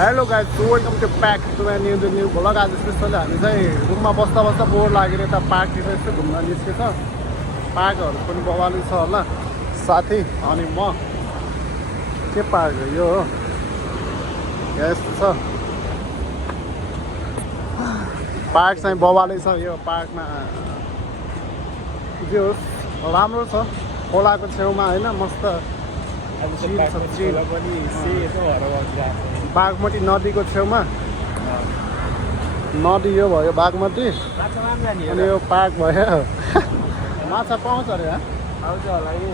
Hello guys, welcome to back to my new vlog. आज especially हामी चाहिँ रुममा बस्दा बस्दा बोर लागेर यता पार्कतिर यस्तो घुम्न निस्केछ। पार्कहरू पनि बवाली छ होला साथी अनि म। के पार्क हो यो? यस्तो छ पार्क चाहिँ बवाली छ। यो पार्कमा जे होस् राम्रो छ, खोलाको छेउमा होइन, मस्त बागमती नदीको छेउमा। नदी यो भयो बागमती अनि यो पार्क भयो। माछा पाउँछ अरे? पाउँछ होला यो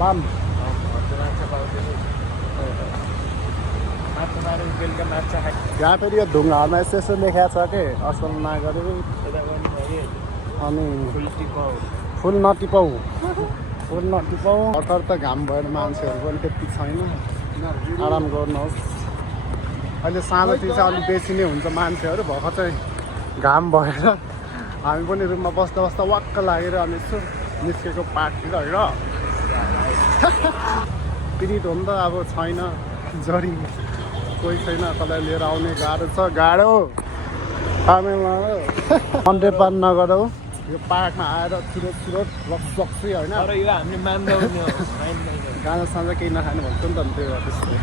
पाम यहाँ फेरि यो ढुङ्गाहरूमा यस्तो यस्तो लेखाएको छ कि असल नगरेको अनि फुल नटिपाउ हतार त घाम भएर मान्छेहरू पनि त्यति छैन, आराम गर्नुहोस्। अहिले साँझतिर चाहिँ अलिक बेसी नै हुन्छ मान्छेहरू। भर्खर चाहिँ घाम भएर हामी पनि रुममा बस्दा बस्दा वाक्क लागेर अनि यसो निस्केको पार्कतिर होइन। पीडित हो नि त, अब छैन जरी कोही छैन, कसलाई लिएर आउने गाह्रो छ, गाह्रो अन्डे पान नगरौ। यो पार्कमा आएर चुरोट रक्सी होइन, गाँजा साँझा केही नखाने भन्छ नि त, त्यही हो त्यस्तो।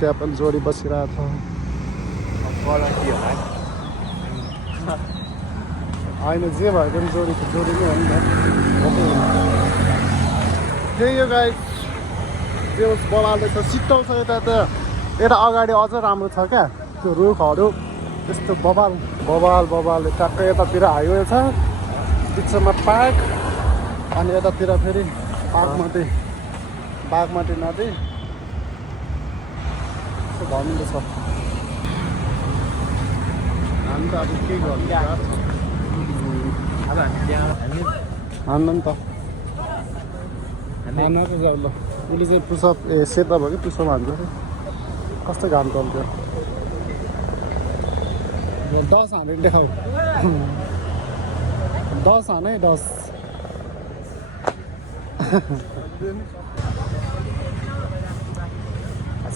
त्यहाँ पनि जोडी बसिरहेको छ होइन, जे भयो पनि जोडी नै हो नि त। त्यही हो गाइस, जे होस् बवालले छ, सिटौ छ यता त। यता अगाडि अझ राम्रो छ क्या, त्यो रुखहरू त्यस्तो बवाल ट्याक्कै यतातिर हाइवे छ, बिचमा पार्क अनि यतातिर फेरि बागमती नदी धमिलो छ। हामी त अब के गर्नु हान्न नि त, हान्न त जाऊ ल। उसले चाहिँ पुसअप सेता भयो कि पुसअप हान्छ, कस्तो घाम चल्थ्यो। 10 हानेर देखाऊ, 10 हाने 10।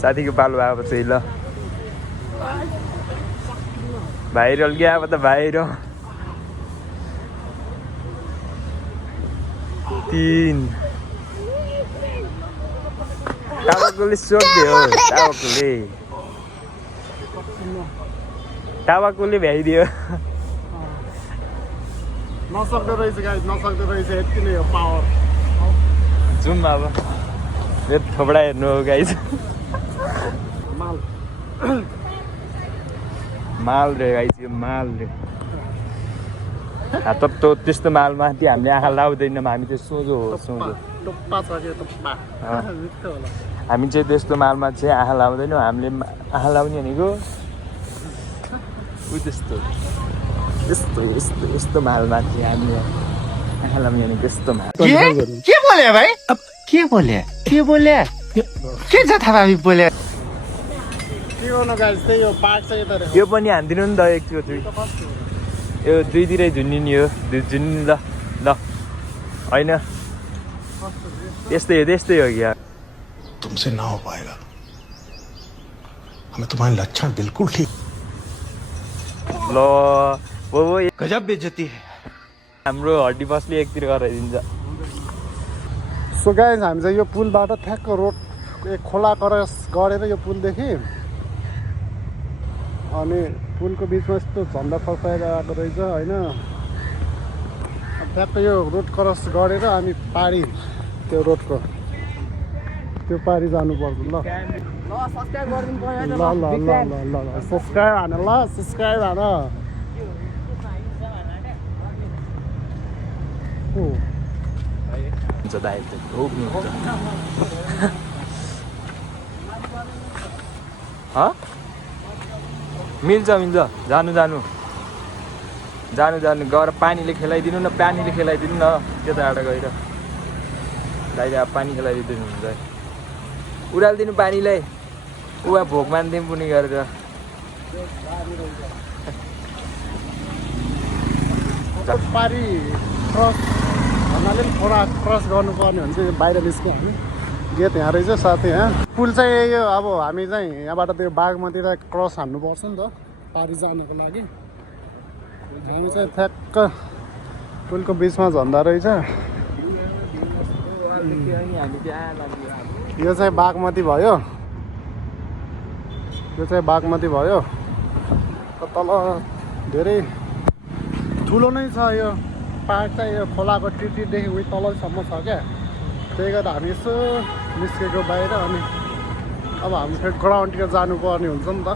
साथीको पालो आएको चाहिँ ल भाइरल क्या, अब त भाइरल 3 टाबाकोले सोध्यो, टाबाकोले भ्याइदियो। नसक्दो रहेछ गाइस, नसक्दो रहेछ, यति नै हो पावर। जाउँ अब यो थोपडा हेर्नु हो गाइस। माल रे गाइस, यो माल रे। त्यस्तो माल माथि हामीले आँखा लाउँदैनौँ, हामी चाहिँ सोझो हो, सोझो। हामी चाहिँ त्यस्तो मालमा चाहिँ आँखा लाउँदैनौँ, हामीले आँखा लाउने भनेको उ त्यस्तो यस्तो मालमाथि हामीले आँखा लाउने भनेको त्यस्तो माल। के बोले भाइ? अब के बोले के छ थाहा बोले? के गर्नु गाइस, त्यही हो पार्क चाहिँ यता। यो पनि हानिदिनु नि त एकचोटि, यो दुईतिरै झुन्निने हो, झुन्निनु ल होइन, त्यस्तै हो क्या। तुमसे ना हो पाएगा, हमें तुम्हारे लक्षण बिल्कुल ठीक। ल वो गजब बेइज्जती है। हाम्रो हड्डी बस्ने एकतिर गराइदिन्छ। सो गाइस, हामी चाहिँ यो पुलबाट ठ्याक्क रोड खोला क्रस गरेर यो पुलदेखि अनि पुलको बिचमा यस्तो झन्डा फर्काएर आएको रहेछ होइन। ठ्याक्क यो रोड क्रस गरेर हामी पारी त्यो रोडको त्यो पारी जानुपर्छ। ल सब्सक्राइब हान, सब्सक्राइब हान। हुन्छ दाइ मिल्छ जानु गएर पानीले खेलाइदिनु न, त्यताबाट गएर दाइले अब पानी खेलाइदिनु हुन्छ, उडालिदिनु पानीलाई, उहाँ भोक मान्दिउँ पनि गरेर। पारी क्रस भन्नाले पनि थोडा क्रस गर्नुपर्ने हुन्छ, बाहिर निस्क्यो हामी गेट यहाँ रहेछ साथै यहाँ पुल चाहिँ यो अब हामी चाहिँ यहाँबाट त्यो बागमतीलाई क्रस हान्नुपर्छ नि त पारि जानको लागि हामी चाहिँ ठ्याक्क पुलको बिचमा झन्डा रहेछ यो चाहिँ बागमती भयो तल धेरै ठुलो नै छ यो पार्क चाहिँ यो खोलाको टिटीदेखि उही तलसम्म छ क्या त्यही गर्दा हामी यसो निस्केको बाहिर अनि अब हामी फेरि ग्राउन्डतिर जानुपर्ने हुन्छ नि त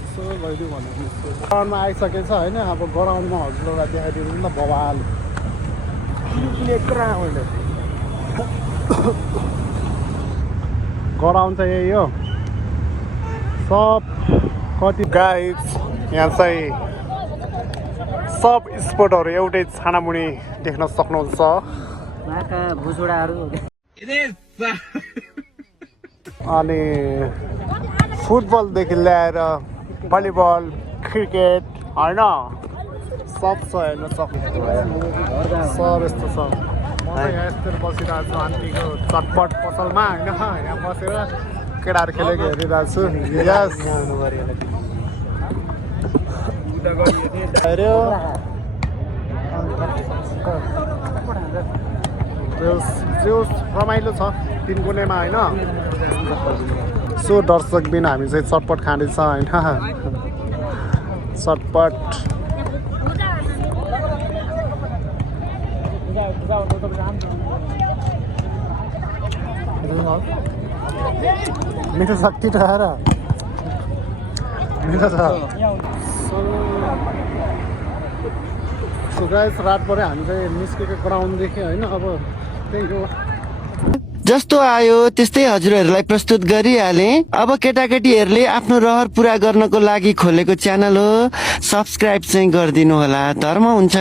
यसो भइदियो भनेर निस्केको ग्राउन्डमा आइसकेछ होइन अब ग्राउन्डमा हजुरलाई देखाइदिनु नि त बवाल ग्राउन्ड चाहिँ यही हो सब कति गाइज यहाँ चाहिँ सब स्पोर्टहरू एउटै छानामुनी देख्न सक्नुहुन्छ अनि फुटबलदेखि ल्याएर भलिबल क्रिकेट होइन सब छ हेर्न सक्नुहुन्छ सब यस्तो छ म चाहिँ यहाँ यस्तो बसिरहेको छु आन्टीको चटपट पसलमा होइन यहाँ बसेर केटाहरू खेलेको हेरिरहेको छु यस हेऱ्यो जो रमाइलो छ तिन कुनैमा होइन सो दर्शक बिना हामी चाहिँ चटपट खाँदैछ होइन चटपट मिठो शक्ति त आएर मिठो छ सो गाइस रात परे हामी चाहिँ निस्केको ग्राउन्डदेखि होइन अब त्यही हो जस्तो आयो त्यस्तै हजुरहरूलाई प्रस्तुत गरिहाले अब केटाकेटीहरूले आफ्नो रहर पुरा गर्नको लागि खोलेको च्यानल हो सब्स्क्राइब चाहिँ गरिदिनु होला धर्म हुन्छ।